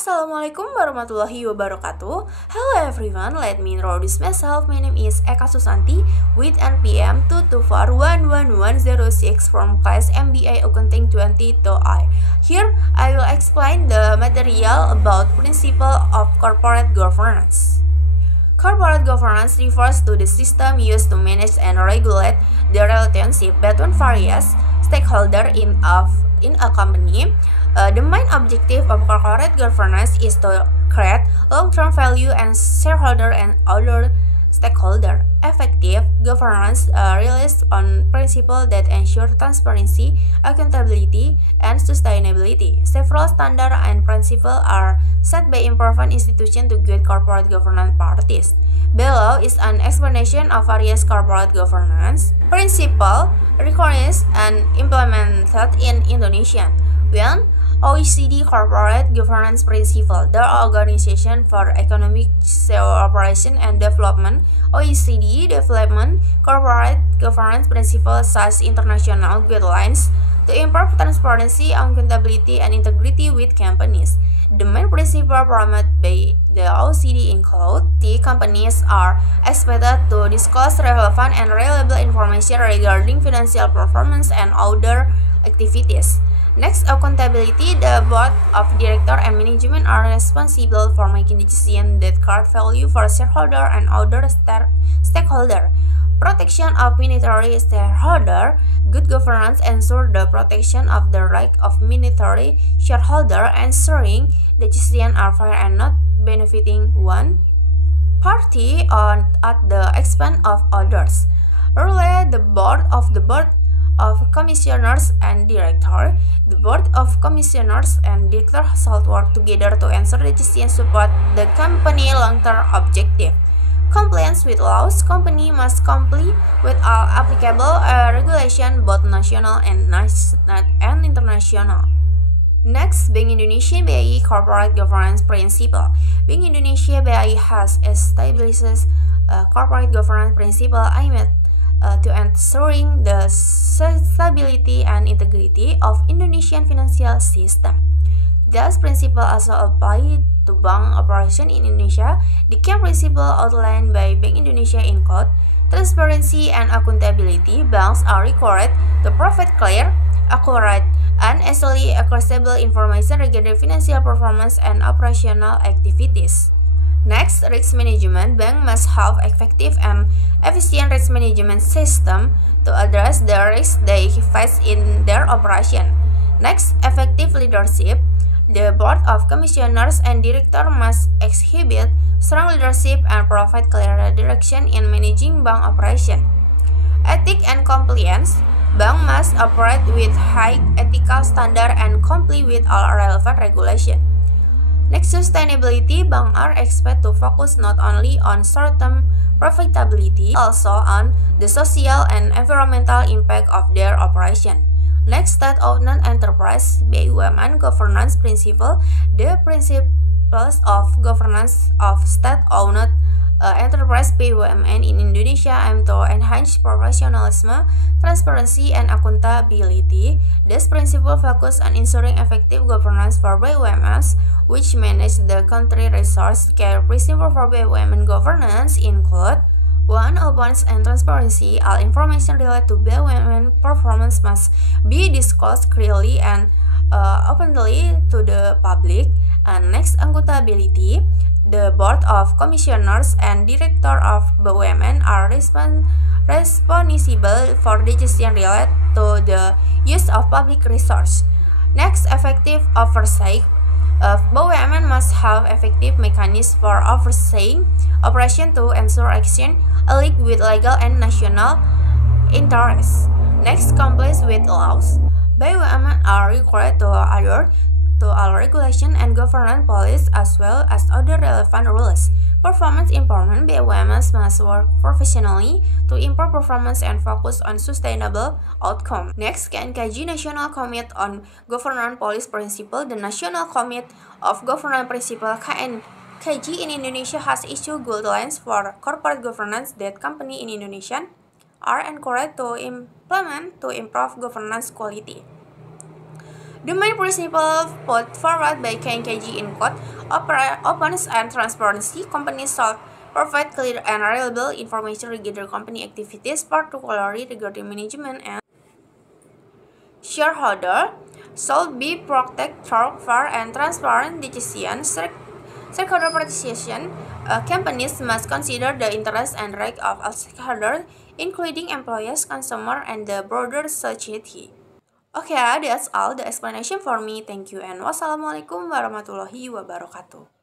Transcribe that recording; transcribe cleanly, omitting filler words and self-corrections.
Assalamualaikum warahmatullahi wabarakatuh. Hello everyone, let me introduce myself. My name is Eka Susanti with NPM 224111006 from class MBA Accounting 2022I. Here, I will explain the material about principle of corporate governance. Corporate governance refers to the system used to manage and regulate the relationship between various stakeholders in a company. The main objective of corporate governance is to create long-term value and shareholder and other stakeholder. Effective governance relies on principles that ensure transparency, accountability, and sustainability. Several standards and principles are set by important institutions to guide corporate governance practice. Below is an explanation of various corporate governance principles recognized and implemented in Indonesia. 1. OECD Corporate Governance Principle, the Organization for Economic Cooperation and Development. OECD development corporate governance principles such international guidelines to improve transparency, accountability, and integrity with companies. The main principles promoted by the OECD include the companies are expected to disclose relevant and reliable information regarding financial performance and other activities. Next, accountability. The board of directors and management are responsible for making decisions that create value for shareholders and other stakeholders. Protection of minority shareholders. Good governance ensures the protection of the rights of minority shareholders, ensuring decisions are fair and not benefiting one party at the expense of others. Earlier, the board of commissioners and director. The board of commissioners and director should work together to ensure decisions support the company long-term objective. Compliance with laws. Company must comply with all applicable regulations, both national and international. Next, Bank Indonesia BI Corporate Governance Principle. Bank Indonesia BI has established corporate governance principle aimed to ensuring the stability and integrity of Indonesian financial system. These principles also apply to bank operation in Indonesia. The key principles outlined by Bank Indonesia include transparency and accountability. Banks are required to provide clear, accurate, and easily accessible information regarding financial performance and operational activities. Next, risk management. Bank must have effective and efficient risk management system to address the risks they face in their operation. Next, effective leadership. The board of commissioners and director must exhibit strong leadership and provide clear direction in managing bank operation. Ethics and compliance. Bank must operate with high ethical standard and comply with all relevant regulations. Next, sustainability. Banks are expected to focus not only on short-term profitability, also on the social and environmental impact of their operation. Next, state-owned enterprise BUMN governance principle. The principles of governance of state-owned enterprise BUMN in Indonesia aim to enhance professionalism, transparency, and accountability. This principle focus on ensuring effective governance for BUMNs, which manage the country resource. Key principles for BUMN governance include 1. Openness and transparency. All information related to BUMN performance must be disclosed clearly and openly to the public. And next, accountability. The board of commissioners and director of BUMN are responsible for decisions related to the use of public resource. Next, effective oversight. BUMN must have effective mechanisms for overseeing operation to ensure action aligned with legal and national interests. Next, compliance with laws. BUMN are required to adhere to all regulation and governance policies as well as other relevant rules. Performance improvement. BUMNs must work professionally to improve performance and focus on sustainable outcome. Next, KNKG National Committee on Governance Policy Principle. The National Committee of Governance Principle KNKG in Indonesia has issued guidelines for corporate governance that companies in Indonesia are encouraged to implement to improve governance quality. The main principle put forward by KNKG in quote, openness and transparency. Companies should provide clear and reliable information regarding company activities, particularly regarding management and shareholder should be protected through fair and transparent decisions. Stakeholder participation. Companies must consider the interests and rights of all stakeholders, including employees, consumers, and the broader society. Okay, that's all the explanation for me. Thank you and wassalamualaikum warahmatullahi wabarakatuh.